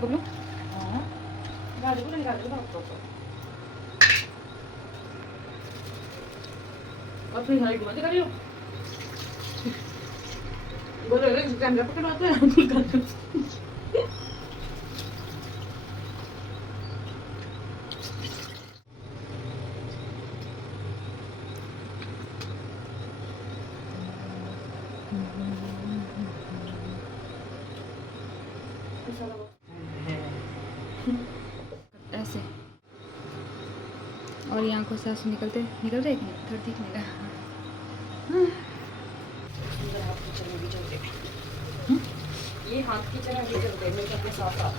बबलू? हाँ गाड़ी को निकाल दो तो और फिर हाइट मत करियो बोलो रे कैमरा पकड़वाते हैं ऐसे और ये आंखों से आंसू निकलते निकलते कि नहीं थोड़ा दिखने का। ये हाथ की तरह भी चलते हैं मेरे अपने साथ साथ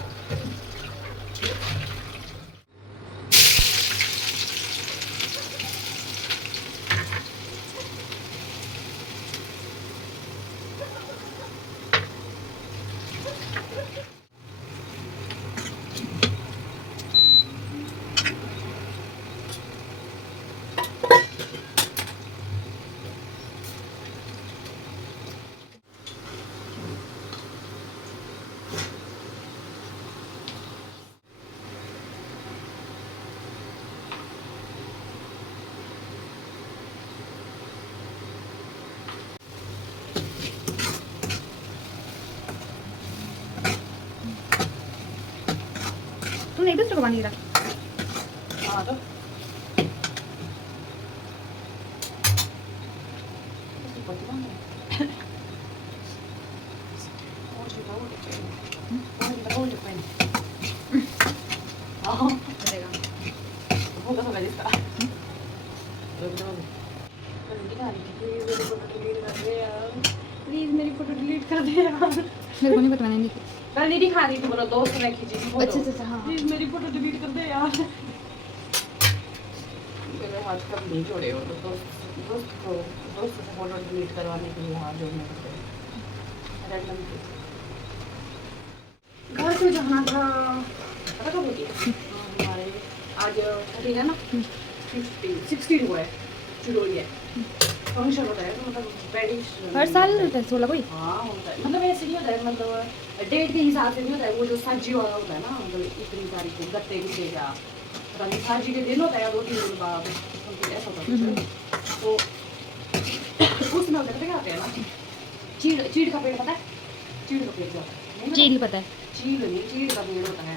तूने एक दूसरे को बांध गिरा। हाँ तो प्लीज मेरी फोटो डिलीट कर दे यार मेरे को नहीं पता, मैंने नहीं की। कल नहीं दिखा रही थी बोलो दोस्त ने खींची थी फोटो। अच्छा हाँ प्लीज मेरी फोटो डिलीट कर दे यार मेरे हाथ कब नहीं जोड़े हो तो दोस्त से फोटो डिलीट करवाने के लिए हाथ जोड़ने पड़ते हैं रैंडम के घर पे जाना था पता कब होती है हमारे आज 30 है ना 16 हुआ है चुड़ोली है फंक्शन होता है तो मतलब वेडिंग हर साल होता है 16 कोई। हाँ होता है मतलब ऐसे नहीं होता है मतलब डेट के हिसाब से नहीं होता है वो जो सब्जी वाला होता है ना मतलब इतनी तारीख को गत्ते गुत्ते का पता सब्जी के दिन होता है 2-3 दिन बाद ऐसा होता है तो उसमें होता है क्या होता है ना चीड़ का पेड़ पता है चीड़ का पेड़ जो होता है चील पता है। चीड़ का पेड़ होता है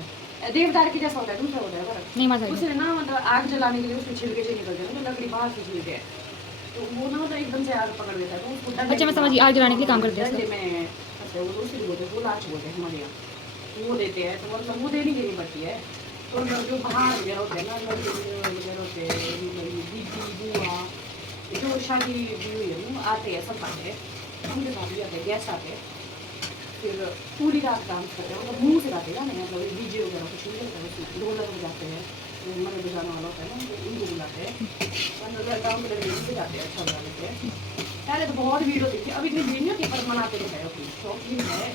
देवदार की जैसा होता है दूसरा होता है फर्क नहीं मजा उसने ना मतलब आग जलाने के लिए उसमें छिलके से निकलते हैं ना लकड़ी बाहर से छिलके तो वो ना मतलब एकदम से आग पकड़ लेता है तो उसको अच्छा मैं समझ गई, आग जलाने के लिए काम करते हैं डंडे में ऐसे वो दूसरी बोलते हैं वो लाच बोलते हैं हमारे यहाँ वो देते हैं तो मतलब वो देने की नहीं पड़ती है तो मतलब जो बाहर वगैरह होते हैं ना लड़के वगैरह होते हैं दीदी बुआ जो शादी हुई है वो आते हैं सब आते हैं उनके साथ भी आते हैं गेस्ट आते हैं फिर पूरी रात डांस करते हैं मतलब मुँह से गाते हैं ना मतलब डीजे वगैरह कुछ नहीं करते हैं ढोलक बजाते हैं मन बजाने वाला होता है ना तो उनको बुलाते हैं मतलब गाँव के लड़के से जाते हैं अच्छा बजा लेते हैं पहले तो बहुत भीड़ होती थी अभी इतनी भीड़ नहीं होती पर मनाते तो है अपनी शौकीन है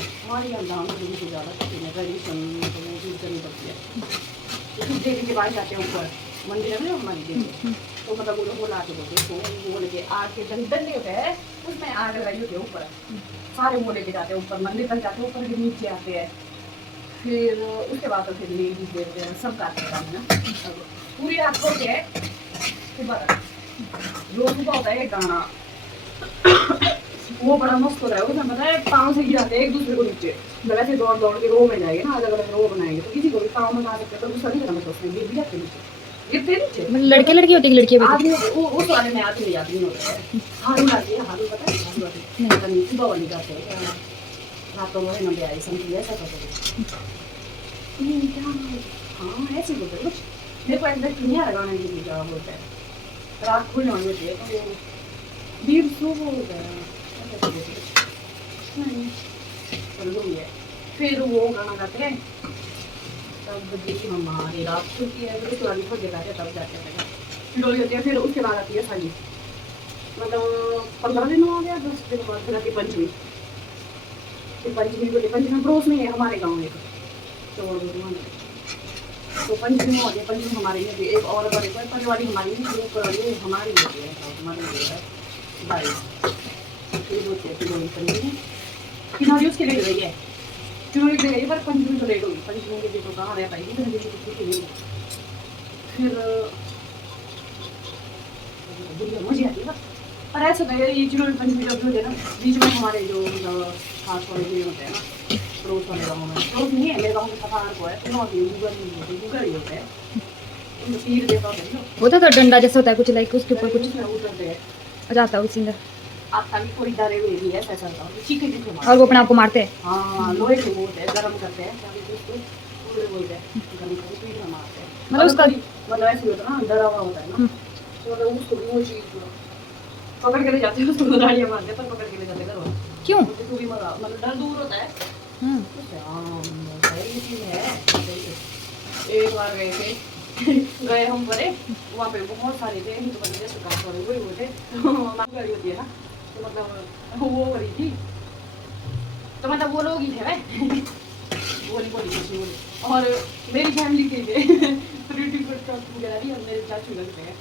हमारे यहाँ गाँव में से ज़्यादा शौकीन है ट्रेडिशन तो वो चीज़ करनी पड़ती है तो देवी के पास जाते हैं ऊपर मंदिर है ना हमारी देवी तो मतलब वो लोग बुला के बोलते तो वो लेके आग के डंडे होते हैं उसमें आग लगाई होती है ऊपर सारे वो लेके जाते हैं ऊपर मंदिर तक जाते हैं ऊपर के नीचे आते हैं फिर उसके बाद तो फिर लेडीज देते हैं सब गाते हैं ना पूरी रात को है सुबह रोज सुबह होता है एक गाना वो बड़ा मस्त होता है उसमें पता है पाँव से गिराते हैं एक दूसरे को नीचे वैसे दौड़ दौड़ के रो में जाएंगे ना अलग अलग रो बनाएंगे तो किसी को भी पाँव में गा सकते हैं तो गुस्सा नहीं करना सोचते गिर भी जाते नीचे गिरते नीचे लड़के लड़की होती है कि लड़कियां भी आदमी उस वाले में आदमी आदमी होता है हारू आती है हारू पता है हारू आती है सुबह वाली गाते हैं रातों में नंबर आई समझिए ऐसा करते हाँ ऐसे बोलते हैं कुछ मेरे को ऐसा नहीं आ रहा गाने के लिए क्या बोलते हैं रात खुलने वाली होती है तो 150 होता है फिर वो गाना गाते हैं तब देखिए हमारी रात खुलती है फिर पुरानी खोज गाते हैं तब जाते हैं फिर होली होती है फिर उसके बाद आती है साली मतलब 15 दिन हो गया 10 दिन बाद फिर आती पंचमी फिर पंचमी बोले पंचमी पड़ोस में है हमारे गाँव में तो पंचमी होती है पंचमी हमारी में भी एक और बड़े परिवारी हमारी ये हमारी होती है हमारी है बाईस फिर होती है फिर उसके लिए रही है चुनरी के गई पर पंचमी तो लेट होगी, पंचमी के दिन तो कहाँ रह पाएगी, फिर मुझे आती है ना। पर ऐसा तो ये चुनरी पंचमी जब होते हैं ना, बीच में हमारे जो मतलब खास वाले ये होते हैं ना, पड़ोस वाले गाँव में, पड़ोस नहीं है मेरे गाँव में सफार को है, तो गूगल नहीं होते, गूगल ही होते हैं, उनको तीर देता होता है ना, वो तो डंडा जैसा होता है कुछ, लाइक उसके ऊपर कुछ उसमें उतरते हैं। जाता है उसी अंदर, आपका भी कोई डरे हुए भी है ऐसा होता है, चीखे चीखे और वो अपने आप को मारते हैं। हाँ लोहे के वो होते हैं, गर्म करते हैं, क्या बोलते हैं उसको, पूरे बोलते हैं, गर्म करके पीठ में मारते हैं, मतलब उसका मतलब ऐसे होता है ना, डरा हुआ होता है ना, तो मतलब उसको भी वो चीज पकड़ के ले जाते हैं, उसको गाड़ियाँ मारते हैं, पर पकड़ के ले जाते हैं घर वाले। क्यों? तो भी मतलब डर दूर होता है। सही चीज है, सही है। एक बार गए थे गए हम परे, वहाँ पे बहुत सारे थे, तो मतलब जैसे काम वाले वही हुए थे, हमारी गाड़ी होती है ना, तो मतलब वो हो रही थी, तो मतलब वो लोग ही थे बोली बोली और मेरी फैमिली के थे वगैरह भी, और मेरे चाचू लगते हैं,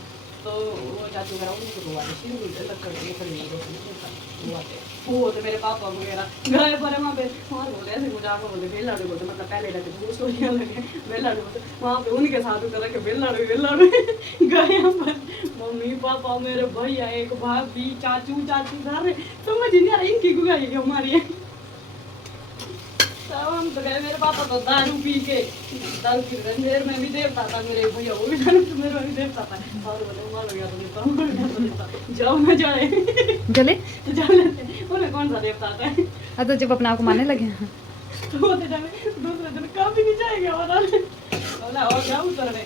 तो वो चाचू वगैरह उनको तो आते शुरू लक्कड़ के खड़ी वो आते, वो होते मेरे पापा वगैरह गए पर वहाँ पे, वहाँ बोलते ऐसे मजाक में बोलते बेलाड़ू बोलते, मतलब पहले रहते वो स्टोरियाँ लगे बेलाड़ू बोलते, वहाँ पे उनके साथ उतर के बेलाड़ू गए हम पर, मम्मी पापा मेरे भैया एक भाभी चाचू चाचू सारे, समझ नहीं आ रहा इनकी गुगाई हमारी है। हम तो गए, मेरे पापा तो दारू पी के मेरे में भी देवता था, मेरे भैया वो भी दारू मेरे में भी देवता था, और बोले मारो या तो देता जाओ ना जाए जले जले बोले कौन सा देवता था, तो जब अपने आप को मारने लगे तो होते जाए दूसरे दिन काफी नहीं जाएगा और क्या उतरने,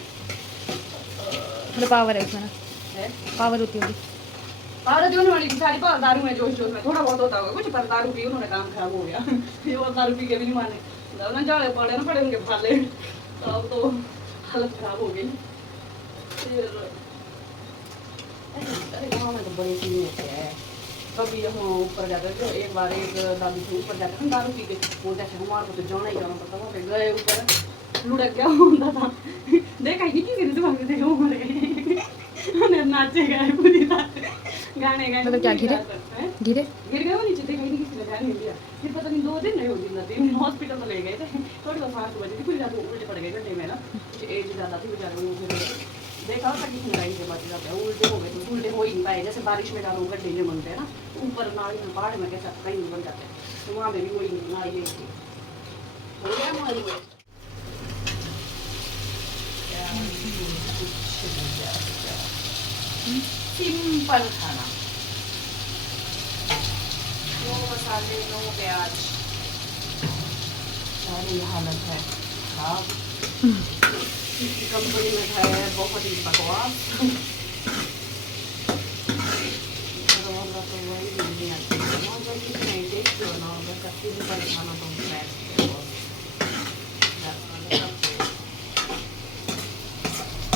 मतलब पावर है उसमें ना, पावर होती होगी। पावर जो वाली सारी पावर दारू में जोश जोश में थोड़ा बहुत होता होगा कुछ, पर दारू पी उन्होंने काम खराब हो गया ये और दारू पी के भी नहीं माने, ना जाड़े पड़े ना पड़े उनके भाले, तब तो हालत खराब हो गई। फिर अरे गाँव में तो बड़े चीज होते हैं, कभी हम ऊपर जाते थे, एक बार एक दादू से ऊपर जाते थे दारू पी के, बोलते थे हमारे को तो जाना ही जाना पड़ता, वहाँ पे गए ऊपर लुढ़क क्या होता था देखा ही नहीं किसी ने, दुकान पे देखा मर गए नाचे गए पूरी रात गाने गाए, मतलब क्या गिरे गिरे गिर गए वो नीचे, देखा ही नहीं किसी ने, ध्यान नहीं दिया। फिर पता नहीं 2 दिन नहीं हो दिन 3 हॉस्पिटल में ले गए थे, थोड़ी बहुत 5 बजे थी, पूरी रात उल्टे पड़ गए घंटे में ना, कुछ एज ज़्यादा थी बेचारे वो, फिर देखा था किसी ने लाइन से बच जाते हैं, उल्टे हो गए तो उल्टे हो ही नहीं पाए, जैसे बारिश में जानो गड्ढे जो बनते हैं ना ऊपर नाली में पहाड़ में कैसा कहीं बन जाते हैं, तो वहाँ पे भी वही नाली हो गया हमारी सिंपल खाना, नो मसाले नो प्याज, सारी हालत है खराब, कंपनी में खाया है बहुत ही बकवास, तो वही नहीं आती नहीं टेस्ट बना होगा, सिंपल खाना तो बेस्ट है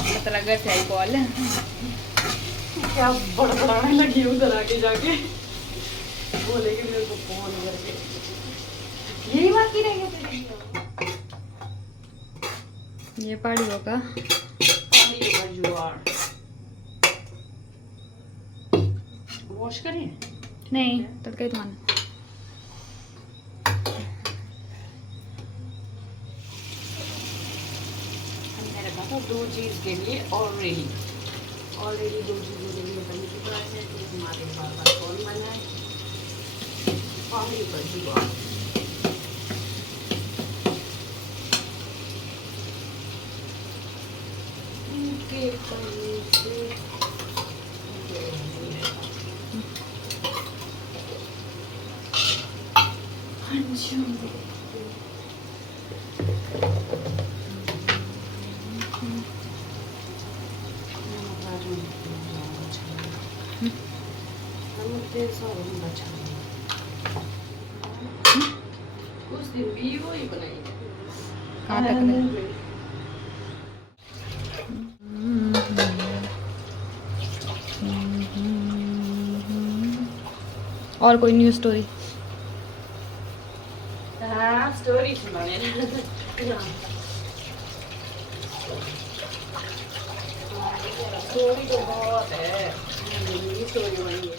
पता लगा था कॉल क्या बड़बड़ाने लगी उधर आगे जाके, बोलेगी मेरे को फोन करके, यही बात की रहेगी तेरी, ये पहाड़ियों का जुआड़ वॉश करें नहीं तड़का ही तुम्हारा। हमने रखा था 2 चीज़ के लिए ऑलरेडी 2 चीज़ों के लिए बनी चुका है, तो हमारे बार बार कौन बनाए पानी पर जुआड़, इनके पनी से उस दिन भी वही बनाई कहाँ तक है? और कोई न्यूज़ स्टोरी? हाँ स्टोरी सुनाने स्टोरी तो बहुत है, स्टोरी बनी है।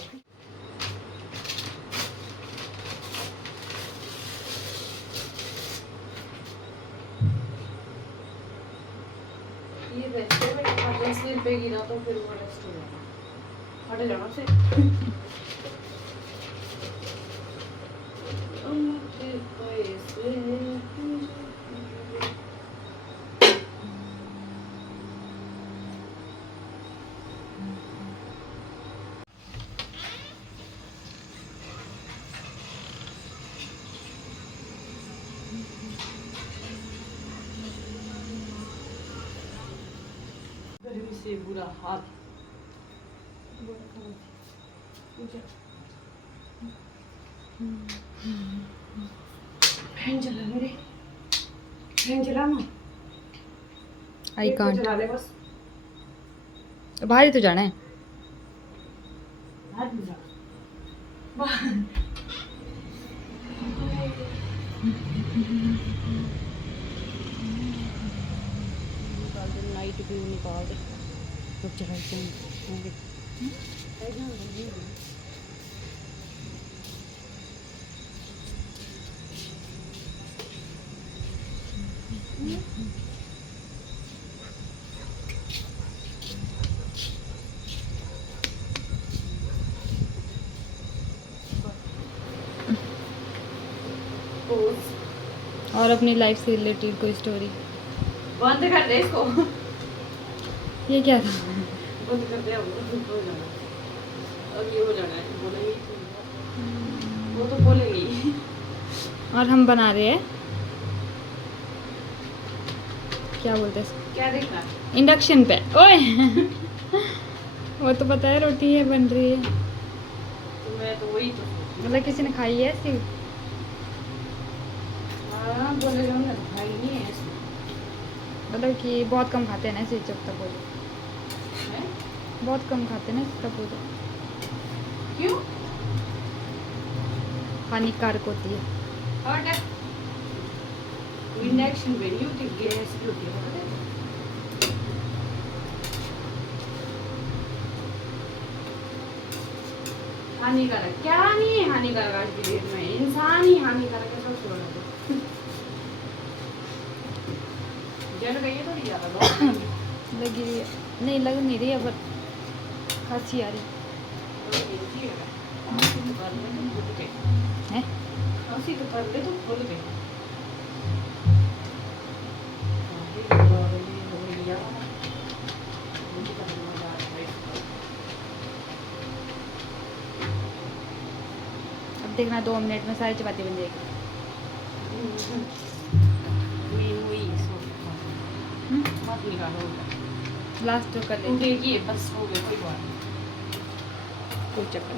ये बेस्ट है भाई, 10 दिन पे गिरा तो फिर वो रेस्ट हो जाना, हट जाना से। गर्मी से बुरा हाल। फैन चला मेरे, फैन चला ना, आई कांट। चला ले बस, बाहर ही तो जाना है। हाथ में जा बाहर। निकाल दे, नाइट व्यू निकाल दे, तो चलाते हैं। और अपनी लाइफ से रिलेटेड कोई स्टोरी। बंद कर दे इसको, ये क्या था? बंद कर दे, अब हो जाना, अब ये हो जाना है, बोलेगी वो तो बोलेगी। और हम बना रहे हैं, क्या बोलते हैं इसको? क्या देखना? इंडक्शन पे। ओए वो तो पता है रोटी है बन रही है। तो मैं तो वही तो मतलब किसी ने खाई है ऐसी? हाँ बोले जो ना भाई नहीं है ऐसे। मतलब कि बहुत कम खाते हैं ना ऐसे, जब तक हो जाए हैं? बहुत कम खाते हैं ना तब हो जाए। क्यों? हानिकारक होती है। और इंडक्शन पे नहीं होती, गैस पे होती है। हानिकारक क्या नहीं है, हानिकारक आज की डेट में इंसान ही हानिकारक है सबसे बड़ा। तो जल गई है थोड़ी ज्यादा बहुत लगी रही है, नहीं लग नहीं रही है, पर खांसी आ रही है। खांसी तो कर ले तो भूल गए। अब देखना 2 मिनट में सारी चपाती बन जाएगी। मत निकालो, लास्ट जो कर लेंगे, उठेगी बस, हो गया कोई बात नहीं, कोई चक्कर नहीं।